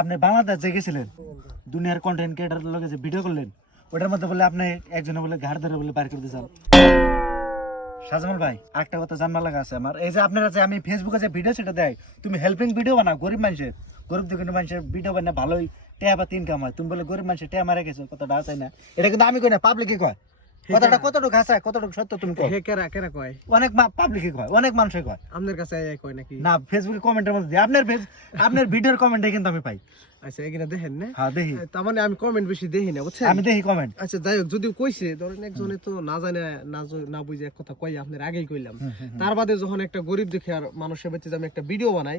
আপনি বাংলাদেশ যে গেছিলেন দুনিয়ার কন্টেন্ট ক্রিয়েটর লগে যে ভিডিও করলেন ওটার মধ্যে বলে আপনি একজনে বলে ঘাড় ধরে বলে বাইর করে দিয়েছেন। শাহজামাল ভাই একটা কথা জানবার লাগা আছে আমার, এই যে আপনারা যে আমি ফেসবুকে যে ভিডিও সেটা দেয়, তুমি হেল্পিং ভিডিও বানাও গরিব দুঃখী মানুষের ভিডিও বানায় ভালোই টেয়া বা ইনকাম হয়, তুমি বলে গরিব মানুষের টেয়া মারা গেছো, কথাটা আছে না? এটা কিন্তু আমি কই না, পাবলিকে কয়। কথাটা কতটুকু হাসা কতটুকু সত্য তুমি কয়? কেরা কেরা কয়? অনেক পাবলিকে কয়, অনেক মানুষে কয়। আপনার কাছে কয় নাকি? না, ফেসবুকে কমেন্টের মধ্যে দিয়ে আপনার ভিডিওর কমেন্টে কিন্তু আমি পাই। আচ্ছা, এখানে দেখেন না? হ্যাঁ দেখি, তার মানে আমি কমেন্ট বেশি দেখি না, বুঝছেন? আমি দেখি কমেন্ট। আচ্ছা, যাই হোক, যদিও কইছে ধরেন একজনে তো না জানে না বুঝে এক কথা কই, আপনার আগেই কইলাম। তার বাদে যখন একটা গরিব দেখে আর মানুষের বেঁচে আমি একটা ভিডিও বানাই,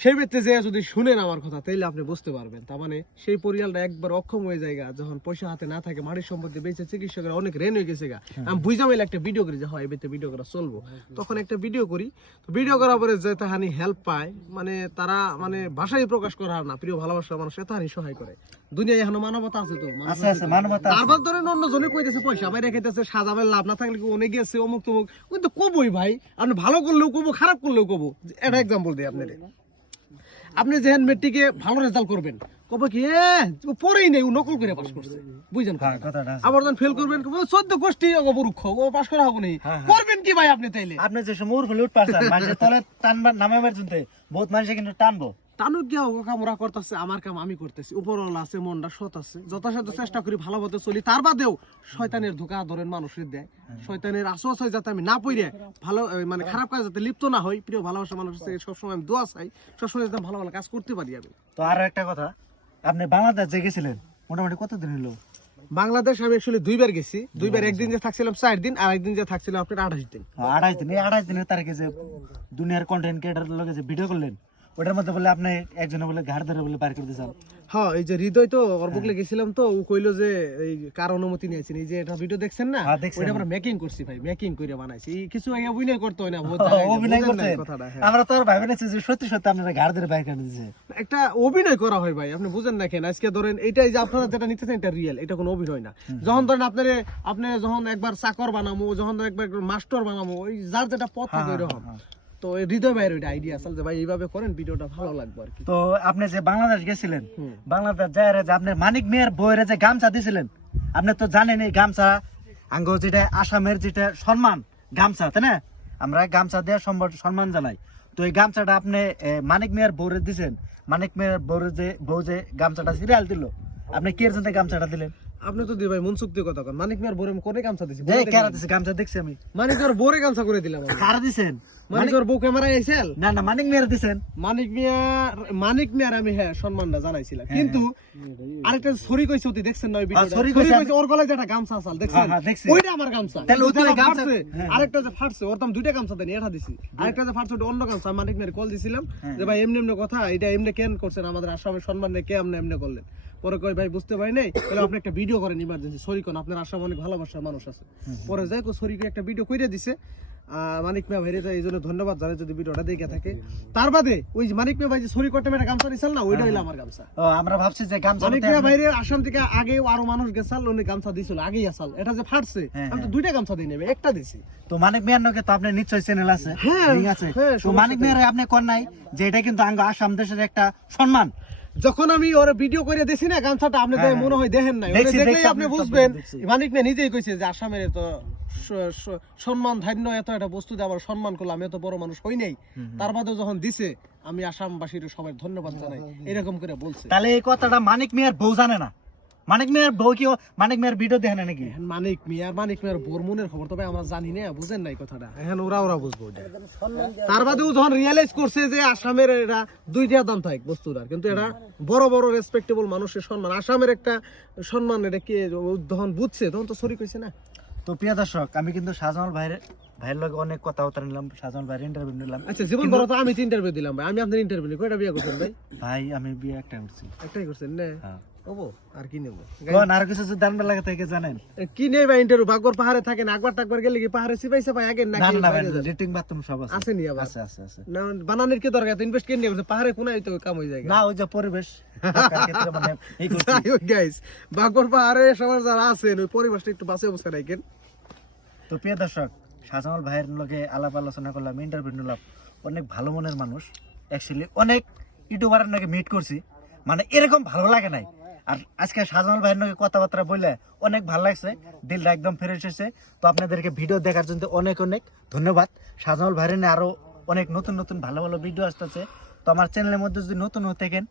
সেই বেঁচে যে যদি শুনেন আমার কথা তাইলে আপনি বুঝতে পারবেন। তার মানে সেই পরিয়ালটা একবার অক্ষম হয়ে যায়, যখন পয়সা হাতে না থাকে, মাটির সম্পত্তি বেঁচে চিকিৎসকের অনেক রেন হয়ে গেছে, আমি বুঝা মিলে একটা ভিডিও করি যে হয় বেঁচে ভিডিও করা চলবো, তখন একটা ভিডিও করি। তো ভিডিও করার পরে যে তাহানি হেল্প পায়, মানে তারা মানে ভাষায় প্রকাশ করা না, প্রিয় ভালোবাসার মানুষ তাহানি সহায় করে। দুনিয়ায় এখনো মানবতা আছে তো, আছে আছে মানবতা। তারপর ধরেন অন্য জনে কইতেছে পয়সা বাইরে রেখেতেছে, সাজাবের লাভ না থাকলে কি অনেক গেছে অমুক তমুক, ওই তো কবই ভাই, আপনি ভালো করলেও কবো, খারাপ করলেও কবো। একটা এক্সাম্পল দিই আপনাদের, আপনি যে মেট্রিকে ভালো রেজাল্ট করবেন, কবে কি পরেই নেই, ও নকল করে পাস করছে, বুঝছেন? আবার যখন ফেল করবেন 14 গোষ্ঠী অবরুক্ষ, ও পাস করা হবে না, করবেন কি ভাই আপনি? তাইলে আপনি যে সময় উঠ পারছেন মানুষের তলে টানবার নামাবার জন্য বহুত মানুষে কিন্তু টানবো। টানুক গিয়া কামরা করতেছে, আমার কাম আমি করতেছি, উপরওয়ালা আছে, মনটা সৎ আছে, যথাসাধ্য চেষ্টা করি ভালো পথে চলি। তার বাদেও শয়তানের ধোঁকা ধরেন মানুষের দেয়, শয়তানের আশ্বাস হয় যাতে আমি না পড়ে ভালো মানে খারাপ কাজ যাতে লিপ্ত না হই। প্রিয় ভালোবাসা মানুষ সবসময় আমি দোয়া চাই, সবসময় যাতে ভালো ভালো কাজ করতে পারি আমি। তো আরো একটা কথা, আপনি বাংলাদেশ যে গেছিলেন মোটামুটি কতদিন হলো? বাংলাদেশ আমি অ্যাকচুয়ালি দুইবার গেছি, দুইবার, একদিন যে থাকছিলাম 4 দিন, আর একদিন যে থাকছিলাম আপনার 28 দিন। 28 দিন। এই 28 দিনের তারিখে যে দুনিয়ার কন্টেন্ট ক্রিয়েটর লগে যে ভিডিও করলেন ওটার মধ্যে বলে আপনি একজনে বলে ঘাড় ধরে বলে বাইর করে দিয়েছেন। হ্যাঁ, এই যে হৃদয় তো অর্বকলে গেছিলাম, তো ও কইলো যে এই কার অনুমতি নিয়েছেন, এই যে এটা ভিডিও দেখছেন না, ওইটা আমরা মেকিং করছি ভাই, মেকিং করে বানাইছি। এই কিছু আগে অভিনয় করতে হয় না, অভিনয় করতে কথাটা। আমরা তো আর ভাবি না যে সত্যি সত্যি আপনারা ঘাড় ধরে বাইর করে দিয়েছে, একটা অভিনয় করা হয় ভাই, আপনি বুঝেন না কেন? আজকে ধরেন এইটাই যে আপনারা যেটা নিতেছেন এটা রিয়েল, এটা কোনো অভিনয় না। যখন ধরেন আপনি যখন একবার চাকর বানামো, যখন একবার মাস্টার বানামো, ওই যার যেটা পথ থাকে ওইরকম। তো হৃদয় ভাইয়ের ওইটা আইডিয়া আসল যে ভাই এইভাবে করেন, ভিডিওটা ভালো লাগবে আর কি। তো আপনি যে বাংলাদেশ গেছিলেন, বাংলাদেশ যায় যে আপনি মানিক মিয়ার বইয়ের যে গামছা দিছিলেন, আপনি তো জানেন এই গামছা আঙ্গ যেটা আসামের যেটা সম্মান গামছা, তাই না? আমরা গামছা দেওয়া সম্মান জানাই। তো এই গামছাটা আপনি মানিক মিয়ার বউরে দিছেন, মানিক মিয়ার বউ যে গামছাটা সিরিয়াল দিল, আপনি কি এর জন্য গামছাটা দিলেন? আপনি তো দি ভাই মন চুক্তি কথা কন, মানিক মিয়ার বোরে কোনে গামছা দিছি? যে কেরা দিছে গামছা দেখছি আমি। মানিক মিয়ার বোরে গামছা করে দিলাম আমি। কারা দিছেন? মানিক মিয়ার বউ ক্যামেরায় আইছেল? না না, মানিক মিয়ার দিছেন। মানিক মিয়ার আমি হ্যাঁ সম্মানটা জানাইছিলাম, কিন্তু আরেকটা সরি কইছে তুই দেখছেন না ওই ভিডিওটা? সরি কইছে কইছে ওর গলায় যেটা গামছা আছে দেখছেন? ওইটা আমার গামছা। তাহলে ওই গামছা আরেকটা যে ফাটছে, ওর দাম দুইটা গামছা দেনি, এটা দিছি। আরেকটা যে ফাটছে ওটা অন্য গামছা। মানিক মিয়ার কল দিছিলাম যে ভাই এমনি এমনি কথা, এটা এমনি কেন করছেন, আমাদের আসামের সম্মান নেই, কে এমনি এমনি করলেন? পরে কই ভাই বুঝতে পারি নাই, তাহলে আপনি একটা ভিডিও করেন ইমার্জেন্সি, সরি কোন, আপনার আসাম অনেক ভালোবাসার মানুষ আছে। পরে যাই সরি করে একটা ভিডিও কইরা দিছে। মানিক মিয়া ভাইরে এই জন্য ধন্যবাদ জানাই যদি ভিডিওটা দেখে থাকে। তার বাদে ওই মানিক মিয়া ভাই যে সরি করতে মেরে গামছা দিছিল না, ওইটা হইলো আমার গামছা। ও আমরা ভাবছি যে গামছা মানিক মিয়া ভাইরে আসাম থেকে আগে আরো মানুষ গেছাল, উনি গামছা দিছিল আগেই আসাল, এটা যে ফাটছে আমি তো দুইটা গামছা দেই নেবে, একটা দিছি। তো মানিক মিয়ার নকে তো আপনি নিশ্চয় চ্যানেল আছে, ঠিক আছে? তো মানিক মিয়ার আপনি কোন নাই যে এটা কিন্তু আঙ্গ আসাম দেশের একটা সম্মান। যখন আমি ওর ভিডিও করে দিছি না গামছাটা, আপনি তো মনে হয় দেখেন নাই, ওরে দেখলেই আপনি বুঝবেন। মানিক মিয়া নিজেই কইছে যে আসামের তো সম্মান ধান্য এত একটা বস্তু দিয়ে আবার সম্মান করলাম, এত বড় মানুষ হই নাই। তার বাদে যখন দিছে আমি আসামবাসীর সবাই ধন্যবাদ জানাই, এরকম করে বলছে। তাহলে এই কথাটা মানিক মিয়ার বউ জানে না? মানিক মিয়ার বউ কি মানিক মিয়ার ভিডিও দেখে না নাকি? মানিক মিয়ার বরমুনের খবর তবে আমার জানি না, বুঝেন নাই কথাটা, এখন ওরা বুঝবো এটা। তার বাদেও যখন রিয়েলাইজ করছে যে আসামের এরা দুইটা দাম থাকে বস্তুটার, কিন্তু এরা বড় বড় রেসপেক্টেবল মানুষের সম্মান, আসামের একটা সম্মান, এটা কি যখন বুঝছে তখন তো সরি কইছে না। তো প্রিয় দর্শক, আমি কিন্তু শাহজামাল ভাইয়ের লগে অনেক কথাবার্তা নিলাম, শাহজামাল ভাইয়ের ইন্টারভিউ নিলাম। আচ্ছা জীবন বড় তো আমি তো ইন্টারভিউ দিলাম ভাই, আমি আপনার ইন্টারভিউ নিই, কয়টা বিয়ে করছেন ভাই? ভাই আমি বিয়ে একটা করছি। একটাই করছেন না? হ্যাঁ। ওবো আর কি নেব? কোন আর কিছু যদি জানবার লাগে থেকে জানেন? কি নেই ভাই ইন্টারভিউ? বাগর পাহাড়ে থাকেন, একবার টাকবার গেলে কি পাহাড়ে সিপাইছে ভাই আগে নাকি? না না ভাই, রেটিং বাথরুম সব আছে। আছে নি আবার? আছে আছে আছে। না বানানোর কি দরকার? তো ইনভেস্ট কেন নিয়ে পাহাড়ে কোনায় তো কাম হয়ে যায় না, ওই যে পরিবেশ ক্ষেত্রে মানে এই করছি। গাইস বাগর পাহাড়ে সবার যারা আছেন ওই পরিবেশটা একটু বাঁচে অবস্থা রাখেন। তো প্রিয় দর্শক, শাহজামাল ভাইয়ের লগে আলাপ আলোচনা করলাম, ইন্টারভিউ নিলাম। অনেক ভালো মনের মানুষ, অ্যাকচুয়ালি অনেক ইউটিউবারের নাকি মিট করছি, মানে এরকম ভালো লাগে নাই। আর আজকে শাহজামাল ভাইয়ের নাকি কথাবার্তা বলে অনেক ভালো লাগছে, দিলটা একদম ফ্রেশ হয়েছে। তো আপনাদেরকে ভিডিও দেখার জন্য অনেক অনেক ধন্যবাদ। শাহজামাল ভাইয়ের নিয়ে আরো অনেক নতুন নতুন ভালো ভালো ভিডিও আসতেছে। তো আমার চ্যানেলের মধ্যে যদি নতুন হয়ে থাকেন,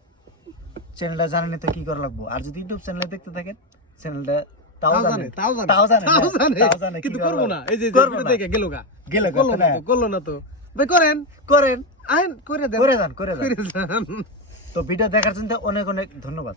চ্যানেলটা জানেন তো কি করা লাগবো। আর যদি ইউটিউব চ্যানেলে দেখতে থাকেন, চ্যানেলটা তাও জানে কিন্তু করবো না, এই যে করবো ভিডিও না। দেখে গেল গা, গেলে করলো না তো ভাই, করেন করেন, আইন করে দেন, করে যান, করে যান। করে যান। তো ভিডিও দেখার জন্য অনেক অনেক ধন্যবাদ।